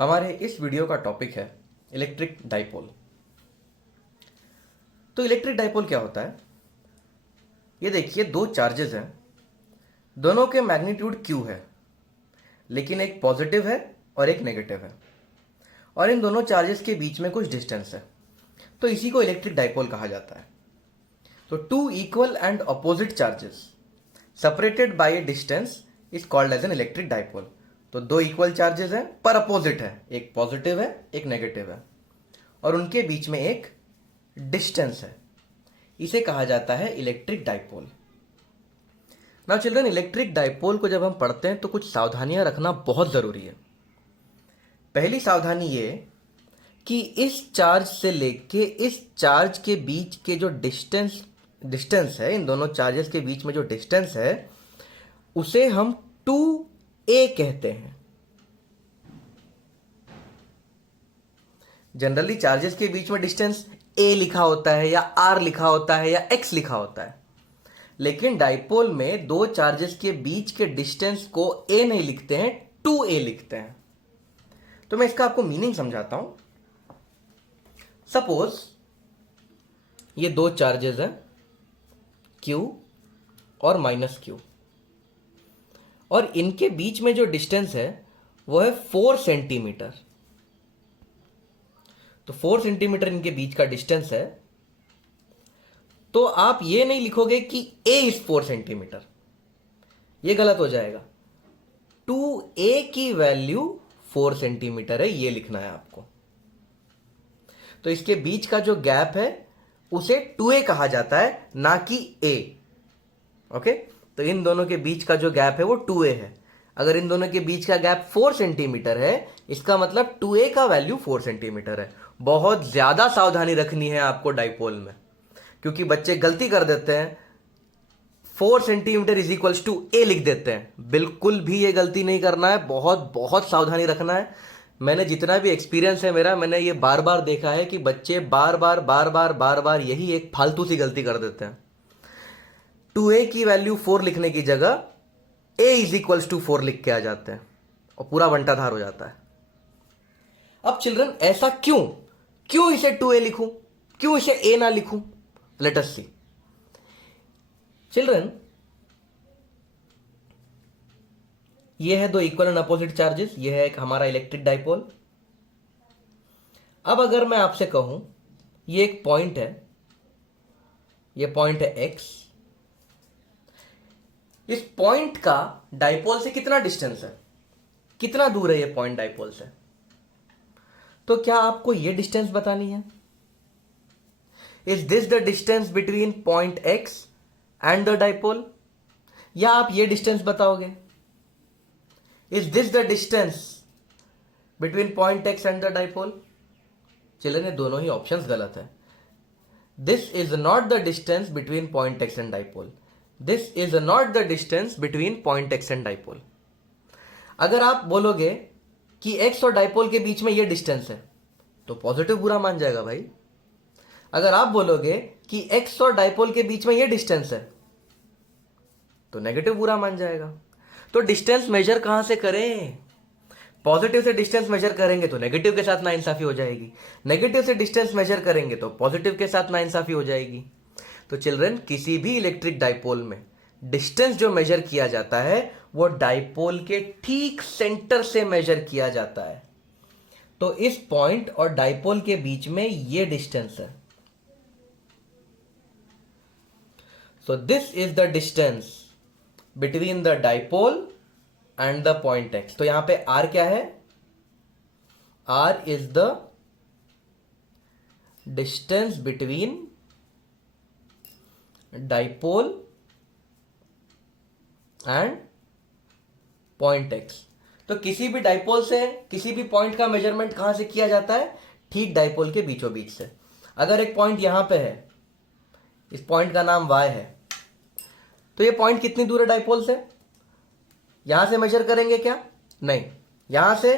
हमारे इस वीडियो का टॉपिक है इलेक्ट्रिक डाइपोल। तो इलेक्ट्रिक डाइपोल क्या होता है? ये देखिए, दो चार्जेस हैं, दोनों के मैग्नीट्यूड Q है, लेकिन एक पॉजिटिव है और एक नेगेटिव है, और इन दोनों चार्जेस के बीच में कुछ डिस्टेंस है, तो इसी को इलेक्ट्रिक डाइपोल कहा जाता है। तो two equal and opposite charges separated by a distance is called as an electric dipole. तो दो इक्वल चार्जेस हैं पर अपोजिट है, एक पॉजिटिव है एक नेगेटिव है, और उनके बीच में एक डिस्टेंस है, इसे कहा जाता है electric dipole. Now children, electric dipole को जब हम पढ़ते हैं तो कुछ सावधानियां रखना बहुत जरूरी है। पहली सावधानी ये कि इस चार्ज से लेके इस चार्ज के बीच के जो डिस्टेंस है, इन दोनों चार्जेस के बीच में जो डिस्टेंस है उसे हम 2a कहते हैं। जनरली चार्जेस के बीच में डिस्टेंस a लिखा होता है या r लिखा होता है या x लिखा होता है, लेकिन डाइपोल में दो चार्जेस के बीच के डिस्टेंस को a नहीं लिखते हैं, 2a लिखते हैं। तो मैं इसका आपको मीनिंग समझाता हूं। सपोज ये दो चार्जेस हैं Q और -Q, और इनके बीच में जो डिस्टेंस है वो है 4 सेंटीमीटर। तो 4 सेंटीमीटर इनके बीच का डिस्टेंस है, तो आप ये नहीं लिखोगे कि a इज 4 सेंटीमीटर, ये गलत हो जाएगा। 2a की वैल्यू 4 सेंटीमीटर है, ये लिखना है आपको। तो इसके बीच का जो गैप है उसे 2a कहा जाता है, ना कि a। ओके, तो इन दोनों के बीच का जो गैप है वो 2a है। अगर इन दोनों के बीच का गैप 4 सेंटीमीटर है, इसका मतलब 2a का वैल्यू 4 सेंटीमीटर है। बहुत ज्यादा सावधानी रखनी है आपको डाइपोल में, क्योंकि बच्चे गलती कर देते हैं, 4 centimetre is equals to a लिख देते हैं। बिल्कुल भी ये गलती नहीं करना है, बहुत बहुत सावधानी रखना है। मैंने जितना भी एक्सपीरियंस है मेरा, मैंने ये बार बार देखा है कि बच्चे बार बार यही एक फालतू सी गलती कर देते हैं। 2a की वैल्यू 4 लिखने की जगह a इज इक्वल्स टू 4 लिख के आ जाते हैं, और पूरा बंटाधार हो जाता है। अब चिल्ड्रन, ऐसा क्यों इसे 2a लिखूं, क्यों इसे a ना लिखूं? लेट अस सी। चिल्ड्रन, ये है दो इक्वल एंड अपोजिट चार्जेस, ये है एक हमारा इलेक्ट्रिक डाइपोल। अब अगर मैं आपसे कहूं ये एक पॉइंट है, ये पॉइंट है x, इस पॉइंट का डाइपोल से कितना डिस्टेंस है, कितना दूर है ये पॉइंट डाइपोल से? तो क्या आपको ये डिस्टेंस बतानी है? Is this the distance between point x and the dipole, या आप ये डिस्टेंस बताओगे? Is this the distance between point x and the dipole? Children, ये दोनों ही ऑप्शंस गलत है। This is not the distance between point x and dipole, this is not the distance between point x and dipole. अगर आप बोलोगे कि x और dipole के बीच में ये डिस्टेंस है, तो पॉजिटिव बुरा मान जाएगा भाई। अगर आप बोलोगे कि x और डाइपोल के बीच में ये डिस्टेंस है, तो नेगेटिव बुरा मान जाएगा। तो डिस्टेंस मेजर कहां से करें? पॉजिटिव से डिस्टेंस मेजर करेंगे तो नेगेटिव के साथ नाइंसाफी हो जाएगी, नेगेटिव से डिस्टेंस मेजर करेंगे तो पॉजिटिव के साथ नाइंसाफी हो जाएगी। तो चिल्ड्रन, किसी भी इलेक्ट्रिक डाइपोल में डिस्टेंस जो मेजर किया जाता है वो डाइपोल के ठीक सेंटर से मेजर किया जाता है। तो इस पॉइंट और डाइपोल के बीच में ये डिस्टेंस है। So this is the distance between the dipole and the point x। तो यहां पे r क्या है? r is the distance between dipole and point x। तो किसी भी डाइपोल से किसी भी पॉइंट का मेजरमेंट कहां से किया जाता है? ठीक डाइपोल के बीचों बीच से। अगर एक पॉइंट यहां पे है, इस पॉइंट का नाम y है, तो ये पॉइंट कितनी दूर है डाइपोल से? यहां से मेजर करेंगे क्या? नहीं, यहां से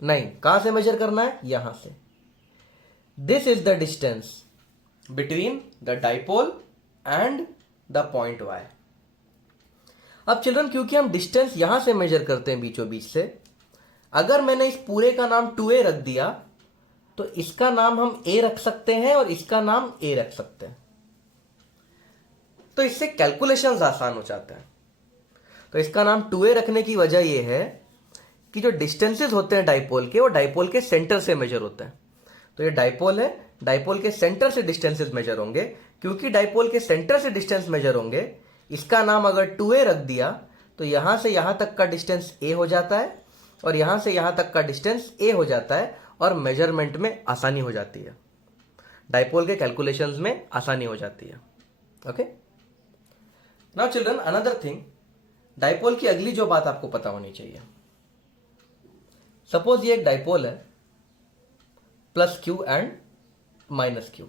नहीं, कहां से मेजर करना है? यहां से। This is the distance between the dipole and the point y। अब चिल्ड्रन, क्योंकि हम डिस्टेंस यहां से मेजर करते हैं बीचों बीच से, अगर मैंने इस पूरे का नाम 2a रख दिया तो इसका नाम हम a रख सकते हैं और इसका नाम a रख सकते हैं, तो इससे कैलकुलेशंस आसान हो जाते हैं। तो इसका नाम 2a रखने की वजह यह है कि जो डिस्टेंसेस होते हैं डाइपोल के, वो डाइपोल के सेंटर से मेजर होते हैं। तो ये डाइपोल है, डाइपोल के सेंटर से डिस्टेंसेस मेजर होंगे। क्योंकि डाइपोल के सेंटर से डिस्टेंस मेजर होंगे, इसका नाम अगर 2a रख दिया तो यहां से यहां तक का डिस्टेंस a हो जाता है और यहां से यहां तक का डिस्टेंस a हो जाता है और मेजरमेंट में आसानी हो जाती है, डाइपोल के कैलकुलेशंस में आसानी हो जाती है। Okay, now children, another thing, dipole की अगली जो बात आपको पता होनी चाहिए, सपोज ये एक डाइपोल है plus Q and minus Q.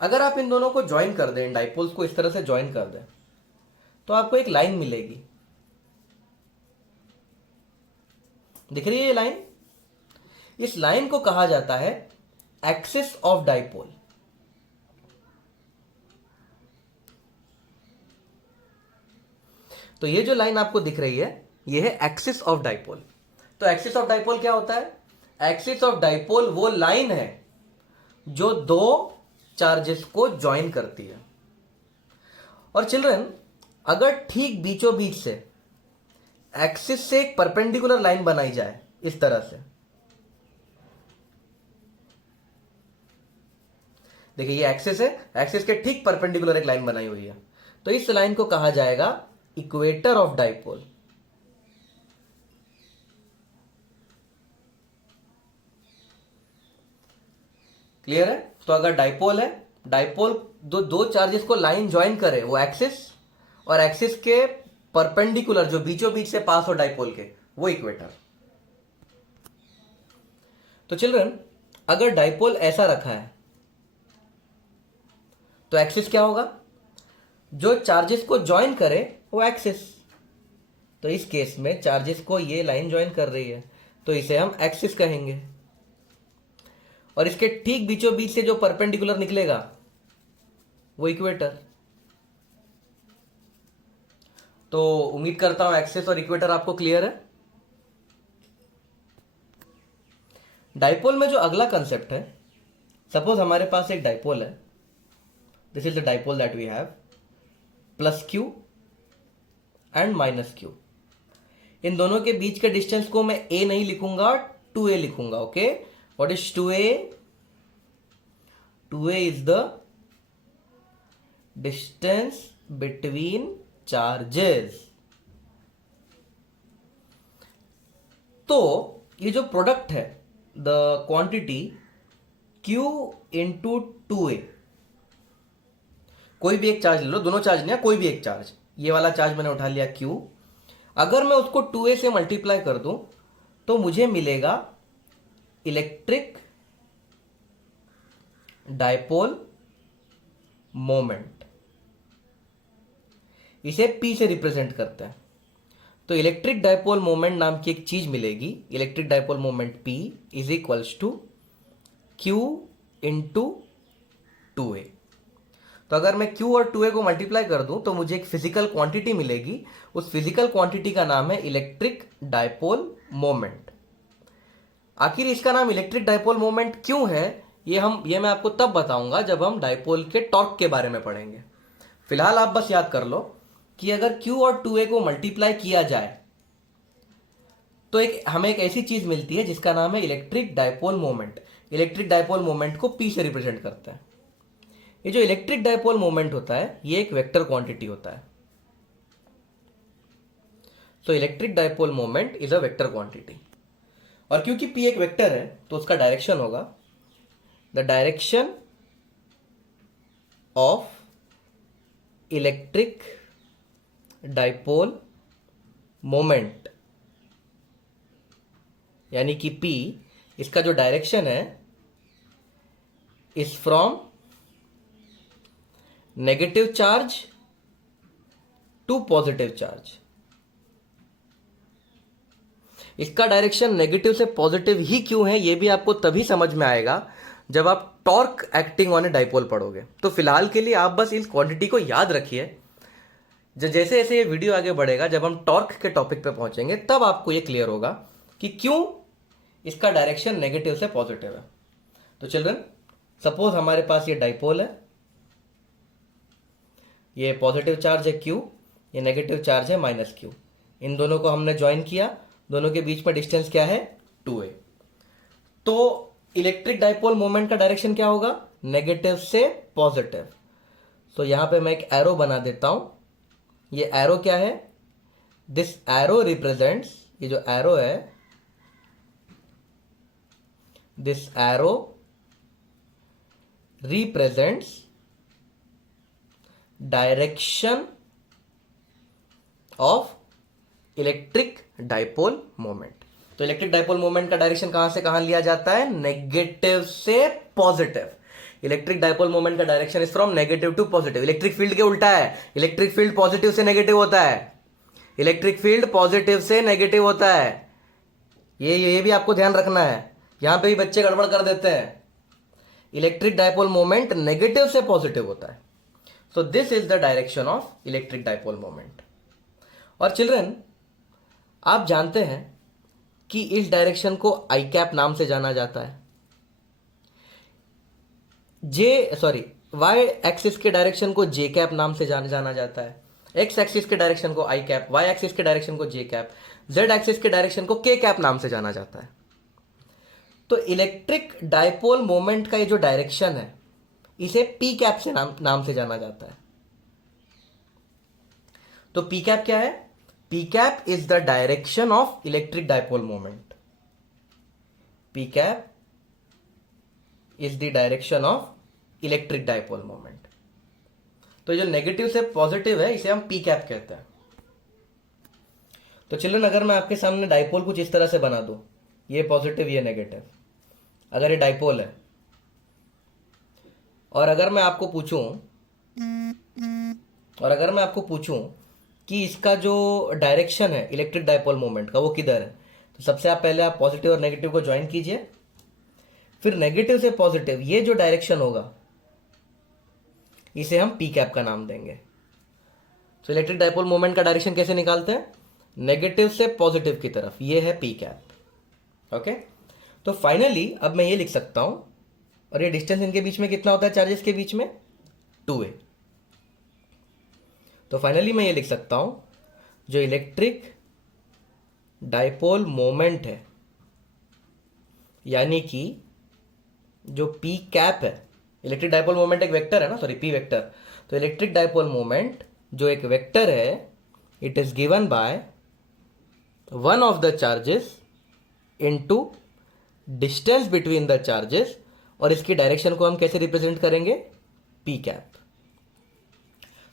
अगर आप इन दोनों को ज्वाइन कर दें, इन डाइपोल्स को इस तरह से ज्वाइन कर दें, तो आपको एक लाइन मिलेगी। दिख रही है ये लाइन? इस लाइन को कहा जाता है एक्सिस ऑफ डाइपोल। तो ये जो लाइन आपको दिख रही है, ये है एक्सिस ऑफ डाइपोल। तो एक्सिस ऑफ डाइपोल क्या होता है? एक्सिस ऑफ डाइपोल वो लाइन है जो दो चार्जेस को ज्वाइन करती है। और चिल्ड्रन, अगर ठीक बीचों बीच से एक्सिस से एक परपेंडिकुलर लाइन बनाई जाए इस तरह से, देखिए ये एक्सिस है, एक्सिस के ठीक परपेंडिकुलर एक लाइन बनाई हुई है, तो इस लाइन को कहा जाएगा इक्वेटर ऑफ डाइपोल। क्लियर है? तो अगर डाइपोल है, डाइपोल दो चार्जेस को लाइन ज्वाइन करे, वो एक्सिस, और एक्सिस के परपेंडिकुलर जो बीचों बीच से पास हो डाइपोल के, वो इक्वेटर। तो चिल्ड्रन, अगर डाइपोल ऐसा रखा है तो एक्सिस क्या होगा? जो चार्जेस को ज्वाइन करे वो एक्सिस। तो इस केस में चार्जेस को ये लाइन ज्वाइन कर रही है, तो इसे हम एक्सिस कहेंगे। और इसके ठीक बीचों बीच से जो परपेंडिकुलर निकलेगा वो इक्वेटर। तो उम्मीद करता हूं एक्सिस और इक्वेटर आपको क्लियर है। डाइपोल में जो अगला कंसेप्ट है, सपोज हमारे पास एक डाइपोल है, this is the dipole that we have, plus Q and minus Q. इन दोनों के बीच के डिस्टेंस को मैं a नहीं लिखूंगा, 2a लिखूंगा। Okay, what is 2a? 2a is the distance between charges. तो ये जो प्रोडक्ट है, the quantity q into 2a, कोई भी एक चार्ज ले लो, दोनों चार्ज नहीं है, कोई भी एक चार्ज, ये वाला चार्ज मैंने उठा लिया q, अगर मैं उसको 2a से मल्टीप्लाई कर दूं तो मुझे मिलेगा इलेक्ट्रिक डाइपोल मोमेंट। इसे p से रिप्रेजेंट करते हैं। तो इलेक्ट्रिक डाइपोल मोमेंट नाम की एक चीज मिलेगी। Electric dipole moment p is equals to q into 2a। तो अगर मैं q और 2a को मल्टीप्लाई कर दूं तो मुझे एक फिजिकल क्वांटिटी मिलेगी। उस फिजिकल क्वांटिटी का नाम है इलेक्ट्रिक डाइपोल मोमेंट। आखिर इसका नाम इलेक्ट्रिक डाइपोल मोमेंट क्यों है, ये मैं आपको तब बताऊंगा जब हम डाइपोल के टॉर्क के बारे में पढ़ेंगे। फिलहाल आप बस याद कर लो कि अगर q और 2a को मल्टीप्लाई किया जाए तो हमें एक ऐसी चीज मिलती है जिसका नाम है electric dipole moment. Electric dipole moment को p से रिप्रेजेंट करता है। ये जो इलेक्ट्रिक डाइपोल मोमेंट होता है, ये एक वेक्टर क्वांटिटी होता है। So electric dipole moment is a vector quantity. और क्योंकि p एक वेक्टर है तो उसका डायरेक्शन होगा the direction of electric dipole moment, यानी कि p, इसका जो डायरेक्शन है is from negative charge to positive charge. इसका डायरेक्शन नेगेटिव से पॉजिटिव ही क्यों है, यह भी आपको तभी समझ में आएगा जब आप torque acting on a dipole पढ़ोगे। तो फिलहाल के लिए आप बस इस क्वांटिटी को याद रखिए। जैसे जैसे ये वीडियो आगे बढ़ेगा, जब हम टॉर्क के टॉपिक पे पहुंचेंगे तब आपको ये क्लियर होगा कि क्यों इसका डायरेक्शन नेगेटिव से पॉजिटिव है। तो चिल्ड्रन, सपोज हमारे पास ये डाइपोल है, ये पॉजिटिव चार्ज है Q, ये नेगेटिव चार्ज है -Q। इन दोनों को हमने ज्वाइन किया, दोनों के बीच में डिस्टेंस क्या है 2a। तो इलेक्ट्रिक डाइपोल मोमेंट का डायरेक्शन क्या होगा, नेगेटिव से पॉजिटिव। तो यहां पे मैं एक एरो बना देता हूं। ये एरो क्या है, दिस एरो रिप्रेजेंट्स, ये जो एरो है, this arrow represents direction of electric dipole moment. तो इलेक्ट्रिक डाइपोल मोमेंट का डायरेक्शन कहां से कहां लिया जाता है, नेगेटिव से पॉजिटिव। इलेक्ट्रिक डाइपोल मोमेंट का direction is from negative to positive. Electric field के उल्टा है, इलेक्ट्रिक फील्ड पॉजिटिव से नेगेटिव होता है, इलेक्ट्रिक फील्ड पॉजिटिव से नेगेटिव होता है। ये भी आपको ध्यान रखना है, यहां पे भी बच्चे गड़बड़ कर देते हैं। इलेक्ट्रिक डाइपोल मोमेंट नेगेटिव से पॉजिटिव होता है। So this is the direction of electric dipole moment. और चिल्ड्रन, आप जानते हैं कि इस डायरेक्शन को आई कैप नाम से जाना जाता है। वाई एक्सिस के डायरेक्शन को जे कैप नाम से जाना जाता है। एक्स एक्सिस के डायरेक्शन को आई कैप, वाई एक्सिस के डायरेक्शन को जे कैप, जेड एक्सिस के डायरेक्शन को के कैप नाम से जाना जाता है। तो इलेक्ट्रिक डाइपोल मोमेंट का ये जो डायरेक्शन है, इसे पी कैप से नाम से जाना जाता है। तो पी कैप क्या है, P cap is the direction of electric dipole moment. P cap is the direction of electric dipole moment. तो जो नेगेटिव से पॉजिटिव है, इसे हम पी कैप कहते हैं। तो चिल्ड्रन, अगर मैं आपके सामने डाइपोल कुछ इस तरह से बना दूं, ये पॉजिटिव ये नेगेटिव, अगर ये डाइपोल है, और अगर मैं आपको पूछूं कि इसका जो डायरेक्शन है इलेक्ट्रिक डाइपोल मोमेंट का, वो किधर है, तो सबसे पहले आप पॉजिटिव और नेगेटिव को ज्वाइन कीजिए, फिर नेगेटिव से पॉजिटिव ये जो डायरेक्शन होगा, इसे हम पी कैप का नाम देंगे। तो इलेक्ट्रिक डाइपोल मोमेंट का डायरेक्शन कैसे निकालते हैं, नेगेटिव से पॉजिटिव की तरफ, ये है पी कैप। ओके, तो फाइनली अब मैं ये लिख सकता हूं, और ये डिस्टेंस इनके बीच में कितना होता है, चार्जेस के बीच में 2a। तो फाइनली मैं ये लिख सकता हूं, जो इलेक्ट्रिक डाइपोल मोमेंट है, यानी कि जो पी कैप है, इलेक्ट्रिक डाइपोल मोमेंट एक वेक्टर है ना, सॉरी पी वेक्टर। तो इलेक्ट्रिक डाइपोल मोमेंट जो एक वेक्टर है, it is given by one of the charges into distance between the charges, और इसकी डायरेक्शन को हम कैसे रिप्रेजेंट करेंगे, पी कैप।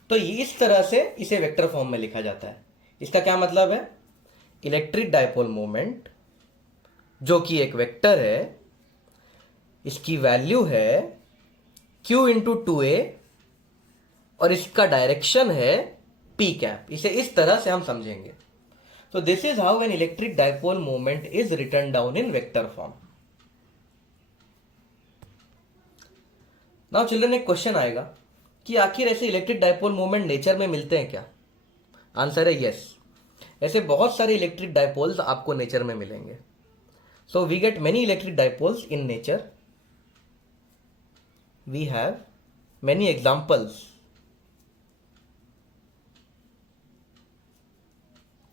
तो इस तरह से इसे वेक्टर फॉर्म में लिखा जाता है। इसका क्या मतलब है, इलेक्ट्रिक डाइपोल मोमेंट जो कि एक वेक्टर है, इसकी वैल्यू है Q इंटू 2a, और इसका डायरेक्शन है पी कैप। इसे इस तरह से हम समझेंगे। तो this is how an electric dipole moment is written down in vector form. Now children, एक क्वेश्चन आएगा कि आखिर ऐसे इलेक्ट्रिक डाइपोल मोमेंट नेचर में मिलते हैं क्या। आंसर है यस, ऐसे बहुत सारे इलेक्ट्रिक डाइपोल्स आपको नेचर में मिलेंगे। So we get many electric dipoles in nature. We have many examples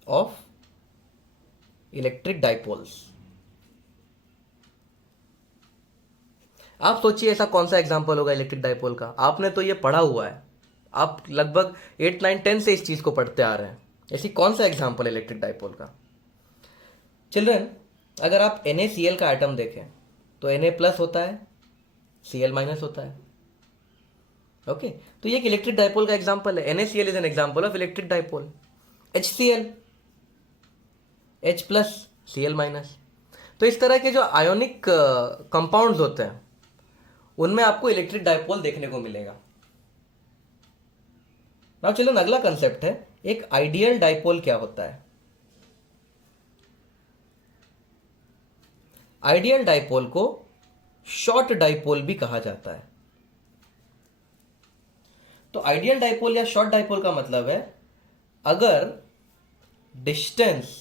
of electric dipoles. आप सोचिए ऐसा कौन सा एग्जाम्पल होगा इलेक्ट्रिक डाइपोल का। आपने तो ये पढ़ा हुआ है, आप लगभग 8, 9, 10 से इस चीज को पढ़ते आ रहे हैं। ऐसी कौन सा एग्जाम्पल है इलेक्ट्रिक डाइपोल का। चिल्ड्रन, अगर आप NaCl का एटम देखें तो Na प्लस होता है, Cl माइनस होता है। ओके, तो ये एक इलेक्ट्रिक डाइपोल का एग्जाम्पल है। NaCl is an example of electric dipole. HCl, H plus Cl minus. तो इस तरह के जो आयोनिक कंपाउंड्स होते हैं, उनमें आपको इलेक्ट्रिक डाइपोल देखने को मिलेगा। नाउ चलो, अगला कंसेप्ट है, एक आइडियल डाइपोल क्या होता है। आइडियल डाइपोल को शॉर्ट डाइपोल भी कहा जाता है। तो आइडियल डाइपोल या शॉर्ट डाइपोल का मतलब है, अगर distance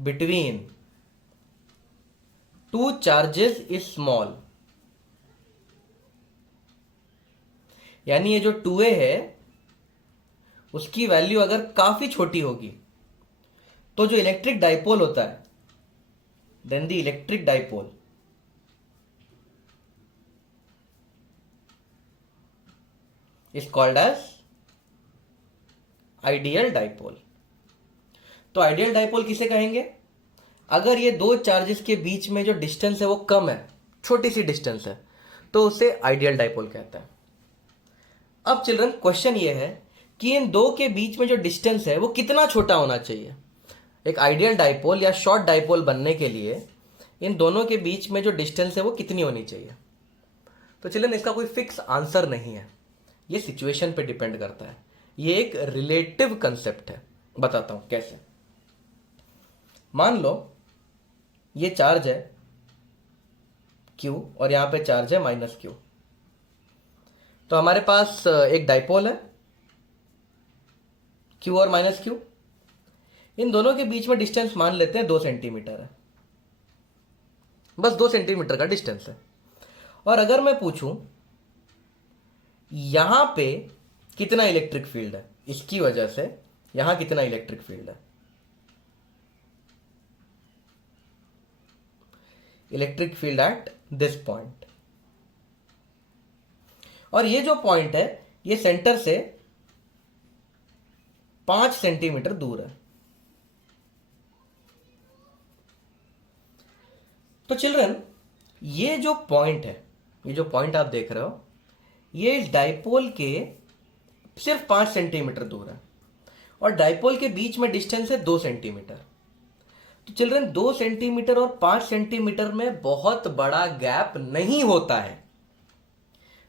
between two charges is small, यानी ये जो 2a है उसकी वैल्यू अगर काफी छोटी होगी तो जो इलेक्ट्रिक डाइपोल होता है, then the electric dipole is called as ideal dipole. तो आइडियल डाइपोल किसे कहेंगे? अगर ये दो चार्जेस के बीच में जो डिस्टेंस है वो कम है, छोटी सी डिस्टेंस है, तो उसे आइडियल डाइपोल कहते हैं। अब चिल्ड्रन क्वेश्चन ये है कि इन दो के बीच में जो डिस्टेंस है वो कितना छोटा होना चाहिए। एक आइडियल डाइपोल या शॉर्ट डाइपोल बनने के लिए इन दोनों के बीच में जो डिस्टेंस है वो कितनी होनी चाहिए? तो चिल्ड्रन इसका कोई फिक्स आंसर नहीं है, ये सिचुएशन पे डिपेंड करता है। ये एक रिलेटिव कंसेप्ट है, बताता हूं कैसे। मान लो ये चार्ज है Q और यहां पे चार्ज है -Q। तो हमारे पास एक डाइपोल है Q और -Q। इन दोनों के बीच में डिस्टेंस मान लेते हैं 2 सेंटीमीटर है, बस 2 सेंटीमीटर का डिस्टेंस है। और अगर मैं पूछूं यहां पे कितना इलेक्ट्रिक फील्ड है, इसकी वजह से यहां कितना इलेक्ट्रिक फील्ड है, electric field at this point, और ये जो पॉइंट है ये सेंटर से 5 सेंटीमीटर दूर है। तो चिल्ड्रन ये जो पॉइंट है, ये जो पॉइंट आप देख रहे हो, ये इस डाइपोल के सिर्फ 5 सेंटीमीटर दूर है और डाइपोल के बीच में डिस्टेंस है 2 सेंटीमीटर। तो चिल्ड्रन 2 सेंटीमीटर और 5 सेंटीमीटर में बहुत बड़ा गैप नहीं होता है,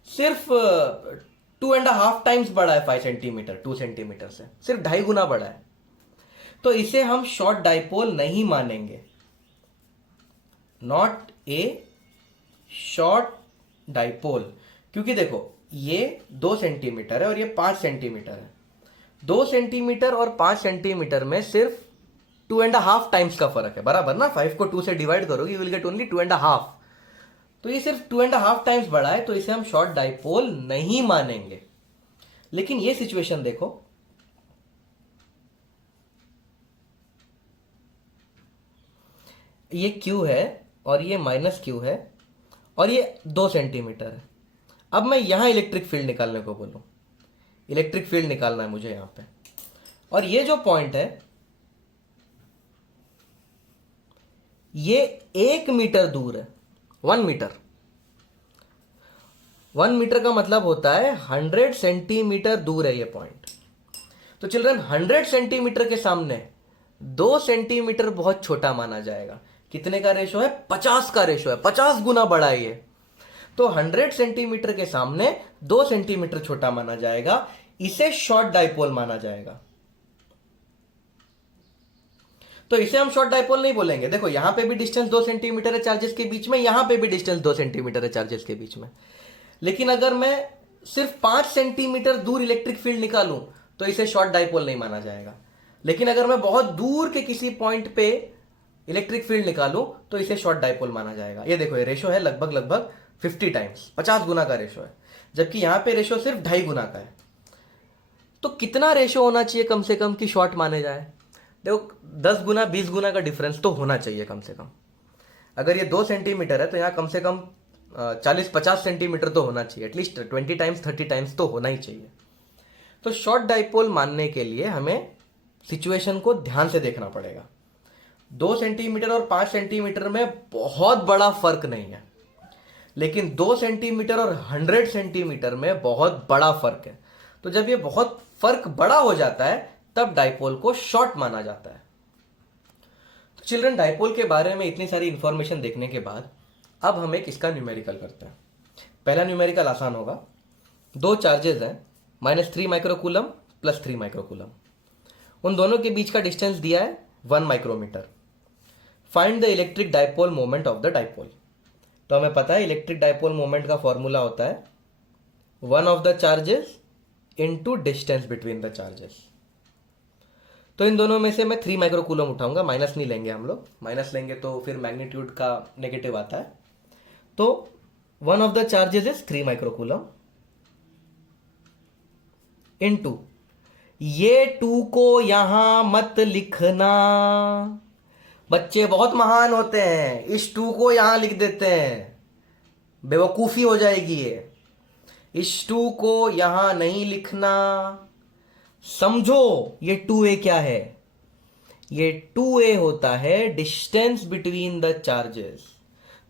सिर्फ 2.5 टाइम्स बड़ा है 5 सेंटीमीटर 2 सेंटीमीटर से, सिर्फ 2.5 गुना बड़ा है। तो इसे हम शॉर्ट डाइपोल नहीं मानेंगे, नॉट ए शॉर्ट डाइपोल। क्योंकि देखो ये 2 सेंटीमीटर है और ये 5 सेंटीमीटर है। 2 सेंटीमीटर और 5 सेंटीमीटर में सिर्फ 2.5 टाइम्स का फर्क है, बराबर ना। 5 को 2 से डिवाइड करोगे, यू विल गेट ओनली 2.5। तो ये सिर्फ 2.5 टाइम्स बड़ा है, तो इसे हम शॉर्ट डाइपोल नहीं मानेंगे। लेकिन ये सिचुएशन देखो, ये Q है और ये -Q है और ये 2 सेंटीमीटर है। अब मैं यहां इलेक्ट्रिक फील्ड निकालने को बोलूं, इलेक्ट्रिक फील्ड निकालना है मुझे यहां पे, और ये जो पॉइंट है ये 1 मीटर दूर है। 1 मीटर, 1 मीटर का मतलब होता है 100 सेंटीमीटर दूर है ये पॉइंट। तो चिल्ड्रन 100 सेंटीमीटर के सामने 2 सेंटीमीटर बहुत छोटा माना जाएगा। कितने का रेशो है? 50 का रेशो है, 50 गुना बड़ा है ये। तो 100 सेंटीमीटर के सामने 2 सेंटीमीटर छोटा माना जाएगा, इसे शॉर्ट डाइपोल माना जाएगा। तो इसे हम शॉर्ट डाइपोल नहीं बोलेंगे। देखो यहां पे भी डिस्टेंस 2 सेंटीमीटर है चार्जेस के बीच में, यहां पे भी डिस्टेंस 2 सेंटीमीटर है चार्जेस के बीच में। लेकिन अगर मैं सिर्फ 5 सेंटीमीटर दूर इलेक्ट्रिक फील्ड निकालूं तो इसे शॉर्ट डाइपोल नहीं माना जाएगा। लेकिन अगर मैं बहुत दूर के किसी पॉइंट पे इलेक्ट्रिक फील्ड निकालूं तो इसे शॉर्ट डाइपोल माना जाएगा। ये देखो ये रेशो है लगभग 50 टाइम्स, 50 गुना का रेशो है, जबकि यहां पे रेशो सिर्फ 2.5 गुना का है। तो कितना रेशो होना चाहिए कम से कम कि शॉर्ट माने जाए? देखो 10 गुना 20 गुना का डिफरेंस तो होना चाहिए कम से कम। अगर ये 2 सेंटीमीटर है तो यहाँ कम से कम 40-50 सेंटीमीटर तो होना चाहिए, एटलीस्ट 20 टाइम्स 30 टाइम्स तो होना ही चाहिए। तो शॉर्ट डाइपोल मानने के लिए हमें सिचुएशन को ध्यान से देखना पड़ेगा। 2 सेंटीमीटर और 5 सेंटीमीटर में बहुत बड़ा फर्क नहीं है, लेकिन 2 सेंटीमीटर और 100 सेंटीमीटर में बहुत बड़ा फर्क है। तो जब ये बहुत फर्क बड़ा हो जाता है तब डाइपोल को शॉर्ट माना जाता है। तो चिल्ड्रन डाइपोल के बारे में इतनी सारी इंफॉर्मेशन देखने के बाद अब हम एक इसका न्यूमेरिकल करते हैं। पहला न्यूमेरिकल आसान होगा। 2 चार्जेस हैं, -3 माइक्रोकूलम +3 माइक्रोकूलम। उन दोनों के बीच का डिस्टेंस दिया है 1 micrometre. Find the electric dipole moment of the dipole. तो हमें पता है इलेक्ट्रिक डाइपोल मोमेंट का फॉर्मूला होता है 1 of the charges into distance between the charges. तो इन दोनों में से मैं 3 माइक्रोकूलम उठाऊंगा, माइनस नहीं लेंगे हम लोग, माइनस लेंगे तो फिर मैग्नीट्यूड का नेगेटिव आता है। तो one of the charges is 3 microcoulomb into, ये 2 को यहां मत लिखना, बच्चे बहुत महान होते हैं, इस 2 को यहां लिख देते हैं, बेवकूफी हो जाएगी ये। इस 2 को यहां नहीं लिखना, समझो ये 2a क्या है, ये 2a होता है डिस्टेंस बिटवीन द चार्जेस।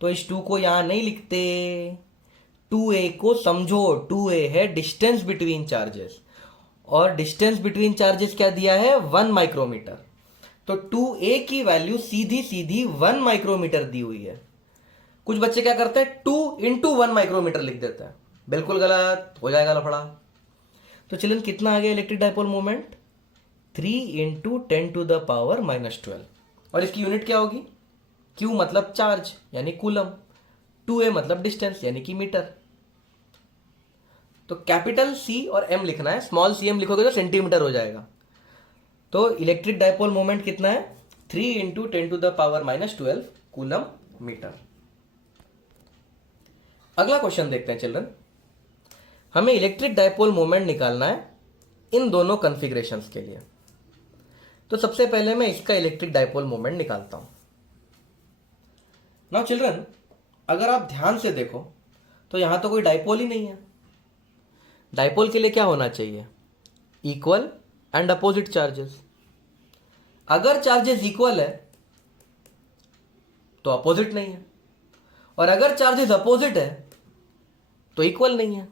तो इस 2 को यहां नहीं लिखते, 2a को समझो, 2a है डिस्टेंस बिटवीन चार्जेस, और डिस्टेंस बिटवीन चार्जेस क्या दिया है, 1 माइक्रोमीटर। तो 2a की वैल्यू सीधी सीधी 1 माइक्रोमीटर दी हुई है। कुछ बच्चे क्या करते हैं, 2 इंटू 1 माइक्रोमीटर लिख देते हैं, बिल्कुल गलत, हो जाएगा लफड़ा। तो चिल्ड्रन कितना आ गया electric dipole moment, 3 into 10 to the power -12, और इसकी यूनिट क्या होगी, Q मतलब चार्ज यानी कूलम, 2a मतलब डिस्टेंस यानी कि मीटर। तो कैपिटल C और M लिखना है, स्मॉल cm लिखोगे तो सेंटीमीटर हो जाएगा। तो इलेक्ट्रिक डाइपोल मोमेंट कितना है, 3 into 10 to the power -12 coulomb metre. अगला क्वेश्चन देखते हैं चिल्ड्रन। हमें इलेक्ट्रिक डाइपोल मोमेंट निकालना है इन दोनों कॉन्फ़िगरेशंस के लिए। तो सबसे पहले मैं इसका इलेक्ट्रिक डाइपोल मोमेंट निकालता हूं। नाउ चिल्ड्रन, अगर आप ध्यान से देखो तो यहां तो कोई डाइपोल ही नहीं है। डाइपोल के लिए क्या होना चाहिए, इक्वल एंड अपोजिट चार्जेस। अगर चार्जेस इक्वल है तो अपोजिट नहीं है, और अगर चार्जेस अपोजिट है तो इक्वल नहीं है।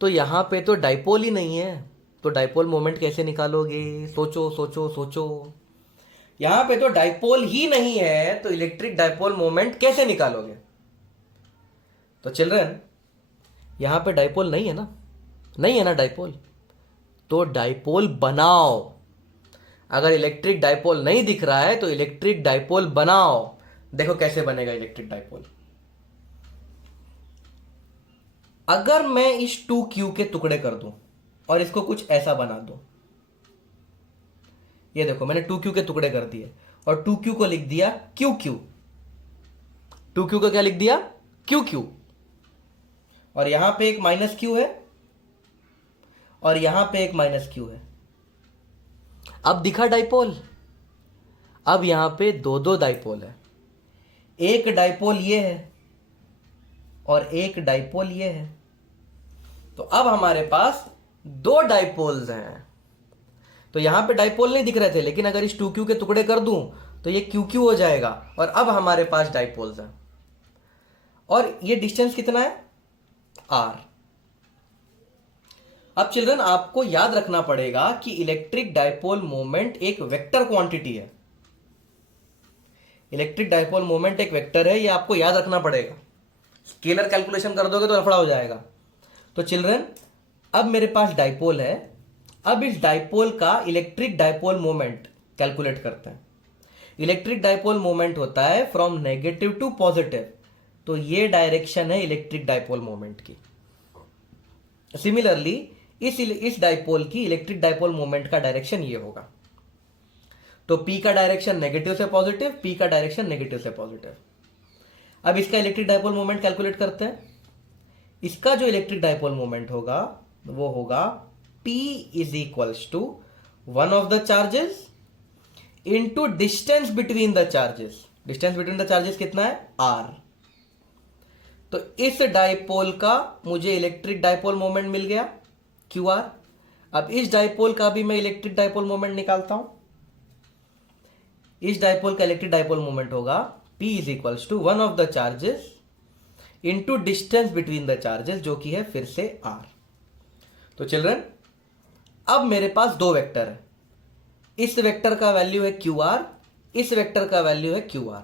तो यहां पे तो डाइपोल ही नहीं है, तो डाइपोल मोमेंट कैसे निकालोगे, सोचो सोचो सोचो। यहां पे तो डाइपोल ही नहीं है, तो इलेक्ट्रिक डाइपोल मोमेंट कैसे निकालोगे। तो चिल्ड्रन यहां पे डाइपोल नहीं है ना, नहीं है ना डाइपोल, तो डाइपोल बनाओ। अगर इलेक्ट्रिक डाइपोल नहीं दिख रहा है तो इलेक्ट्रिक डाइपोल बनाओ। देखो कैसे बनेगा इलेक्ट्रिक डाइपोल। अगर मैं इस 2q के टुकड़े कर दूं और इसको कुछ ऐसा बना दूं, ये देखो मैंने 2q के टुकड़े कर दिए और 2q को लिख दिया qq, 2q को क्या लिख दिया, qq, और यहां पे एक -q है और यहां पे एक -q है। अब दिखा डाइपोल। अब यहां पे दो डाइपोल है, एक डाइपोल ये है और एक डाइपोल ये है। तो अब हमारे पास 2 डाइपोल्स हैं। तो यहां पे डाइपोल नहीं दिख रहे थे, लेकिन अगर इस 2q के टुकड़े कर दूं तो ये qq हो जाएगा, और अब हमारे पास डाइपोल्स हैं। और ये डिस्टेंस कितना है, r। अब चिल्ड्रन आपको याद रखना पड़ेगा कि इलेक्ट्रिक डाइपोल मोमेंट एक वेक्टर क्वांटिटी है। इलेक्ट्रिक डाइपोल मोमेंट एक वेक्टर है, ये आपको याद रखना पड़ेगा। स्केलर कैलकुलेशन कर दोगे तो लफड़ा हो जाएगा। तो चिल्ड्रन अब मेरे पास डाइपोल है, अब इस डाइपोल का इलेक्ट्रिक डाइपोल मोमेंट कैलकुलेट करते हैं। इलेक्ट्रिक डाइपोल मोमेंट होता है फ्रॉम नेगेटिव टू पॉजिटिव, तो ये डायरेक्शन है इलेक्ट्रिक डाइपोल मोमेंट की। सिमिलरली इस डाइपोल की इलेक्ट्रिक डाइपोल मोमेंट का डायरेक्शन ये होगा। तो P का डायरेक्शन नेगेटिव से पॉजिटिव, P का डायरेक्शन नेगेटिव से पॉजिटिव। अब इसका इलेक्ट्रिक डाइपोल मोमेंट कैलकुलेट करते हैं। इसका जो इलेक्ट्रिक डाइपोल मोमेंट होगा वो होगा P is equals to 1 of the charges into distance between the charges. Distance between the charges कितना है, r। तो इस डाइपोल का मुझे इलेक्ट्रिक डाइपोल मोमेंट मिल गया QR। अब इस डाइपोल का भी मैं इलेक्ट्रिक डाइपोल मोमेंट निकालता हूं। इस डाइपोल का इलेक्ट्रिक डाइपोल मोमेंट होगा P is equals to 1 of the charges into distance between the charges, जो कि है फिर से r। तो चिल्ड्रन अब मेरे पास 2 वेक्टर है। इस वेक्टर का वैल्यू है QR, इस वेक्टर का वैल्यू है QR,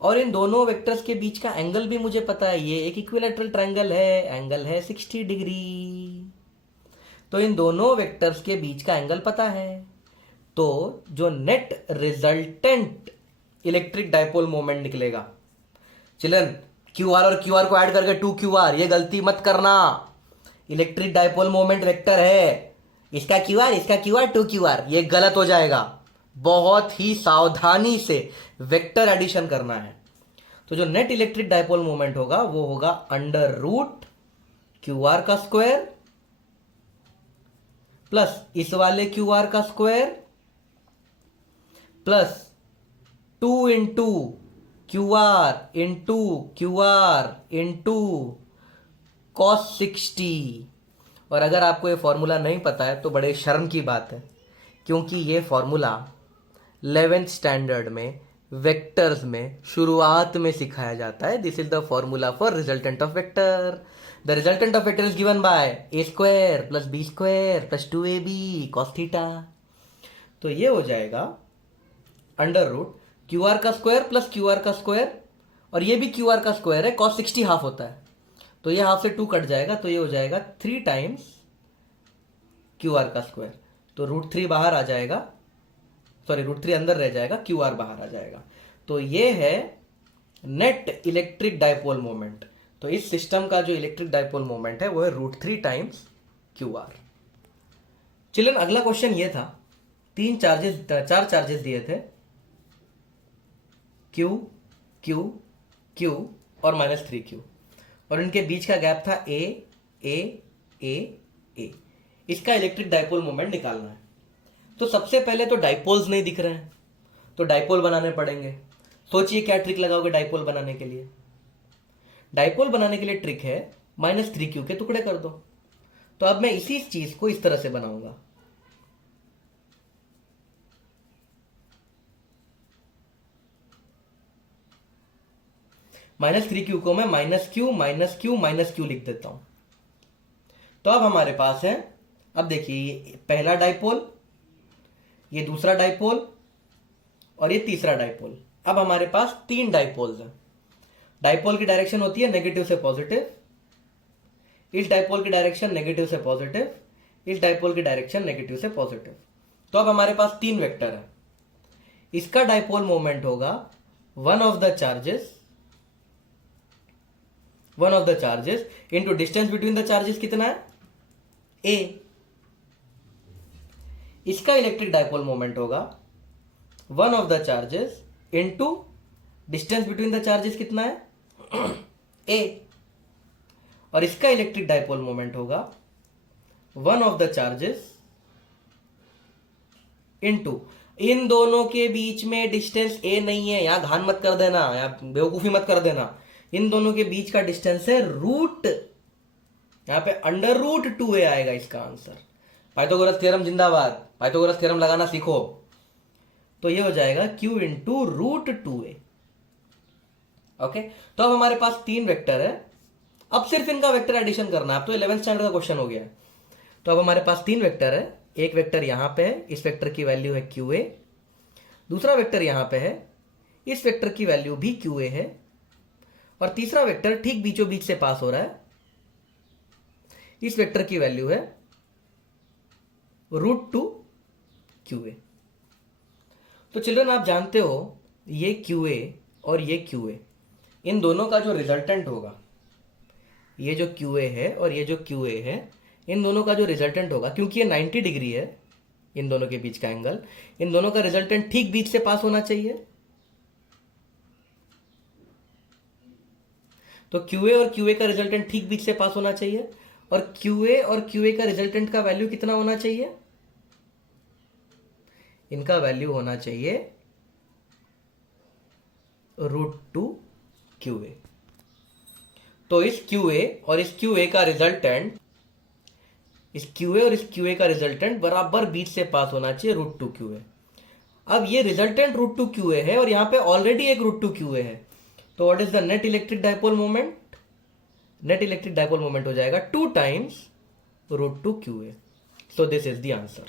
और इन दोनों वेक्टर्स के बीच का एंगल भी मुझे पता है, ये एक इक्विलैटरल ट्रायंगल है, एंगल है 60 डिग्री। तो इन दोनों वेक्टर्स के बीच का एंगल पता है, तो जो net resultant electric dipole moment निकलेगा, चिल्ड्रन QR और QR को ऐड करके 2QR, ये गलती मत करना। इलेक्ट्रिक डाइपोल मोमेंट वेक्टर है, इसका क्यू आर, इसका क्यू आर, 2QR, ये गलत हो जाएगा। बहुत ही सावधानी से वेक्टर एडिशन करना है। तो जो नेट इलेक्ट्रिक डायपोल मोमेंट होगा वो होगा अंडर रूट क्यू आर का स्क्वायर प्लस इस वाले क्यू आर का square plus 2 into Q R into cos 60। और अगर आपको ये फॉर्मूला नहीं पता है तो बड़े शर्म की बात है, क्योंकि ये फॉर्मूला 11th स्टैंडर्ड में वेक्टर्स में शुरुआत में सिखाया जाता है। This is the formula for resultant of vector. The resultant of vector is given by a square plus b square plus 2ab cos theta. तो ये हो जाएगा अंडर रूट क्यू आर का स्क्वायर प्लस क्यू आर का square, और ये भी q r का स्क्वायर है, कॉस 60 हाफ होता है, तो ये हाफ से 2 कट जाएगा, तो ये हो जाएगा 3 टाइम्स क्यू आर का स्क्वायर। तो √3 बाहर आ जाएगा, सॉरी √3 अंदर रह जाएगा, क्यू आर बाहर आ जाएगा। तो ये है नेट इलेक्ट्रिक डायपोल मोमेंट। तो इस सिस्टम का जो इलेक्ट्रिक डायपोल मोमेंट है वो है √3 टाइम्स क्यू आर। चिल्ड्रन अगला क्वेश्चन ये था, 4 चार्जेस दिए थे, Q, Q, Q और -3Q, और इनके बीच का गैप था A, A, A, A। इसका इलेक्ट्रिक डायपोल मोमेंट निकालना है। तो सबसे पहले तो डायपोल्स नहीं दिख रहे हैं, तो डायपोल बनाने पड़ेंगे। सोचिए क्या ट्रिक लगाओगे डायपोल बनाने के लिए। डायपोल बनाने के लिए ट्रिक है -3Q के टुकड़े कर दो। तो अब मैं इसी चीज को इस तरह से बनाऊंगा, -3Q को मैं -Q लिख देता हूं। तो अब हमारे पास है, अब देखिए ये पहला डायपोल, ये दूसरा डायपोल और ये तीसरा डायपोल। अब हमारे पास 3 डायपोल्स हैं। डायपोल की डायरेक्शन होती है नेगेटिव से पॉजिटिव, इस डायपोल की डायरेक्शन नेगेटिव से पॉजिटिव, इस डायपोल की डायरेक्शन नेगेटिव से पॉजिटिव। तो अब हमारे पास 3 वेक्टर है। इसका डायपोल मोमेंट होगा one of the charges into distance between the charges कितना है, a। इसका इलेक्ट्रिक डायपोल मोमेंट होगा one of the charges into distance between the charges कितना है, a। और इसका इलेक्ट्रिक डायपोल मोमेंट होगा one of the charges into, इन दोनों के बीच में डिस्टेंस a नहीं है, यहां घान मत कर देना, यहां बेवकूफी मत कर देना। इन दोनों के बीच का डिस्टेंस है रूट, यहां पे अंडर रूट 2a आएगा इसका आंसर। पाइथागोरस थ्योरम जिंदाबाद, पाइथागोरस थ्योरम लगाना सीखो। तो ये हो जाएगा Q इंटू √2a। ओके, तो अब हमारे पास 3 वेक्टर है, अब सिर्फ इनका वेक्टर एडिशन करना है। अब तो 11th स्टैंडर्ड का क्वेश्चन हो गया। तो अब हमारे पास 3 वेक्टर है, एक वेक्टर यहां पे है, इस वेक्टर की वैल्यू है QA, दूसरा वेक्टर यहां पे है, इस वेक्टर की वैल्यू भी QA है, और तीसरा वेक्टर ठीक बीचों बीच से पास हो रहा है, इस वेक्टर की वैल्यू है √2QA। तो चिल्ड्रन आप जानते हो ये QA और ये QA, इन दोनों का जो रिजल्टेंट होगा, ये जो QA है और ये जो QA है, इन दोनों का जो रिजल्टेंट होगा, क्योंकि ये 90 डिग्री है इन दोनों के बीच का एंगल, इन दोनों का रिजल्टेंट ठीक बीच से पास होना चाहिए। तो QA और QA का रिजल्टेंट ठीक बीच से पास होना चाहिए, और QA और QA का रिजल्टेंट का वैल्यू कितना होना चाहिए, इनका वैल्यू होना चाहिए √2QA। तो इस QA और इस QA का रिजल्टेंट, इस QA और इस QA का रिजल्टेंट बराबर बीच से पास होना चाहिए √2QA। अब ये रिजल्टेंट √2QA है और यहां पे ऑलरेडी एक √2QA है, तो what is the net electric dipole moment? Net electric dipole moment हो जाएगा 2 times √2QA। So this is the answer.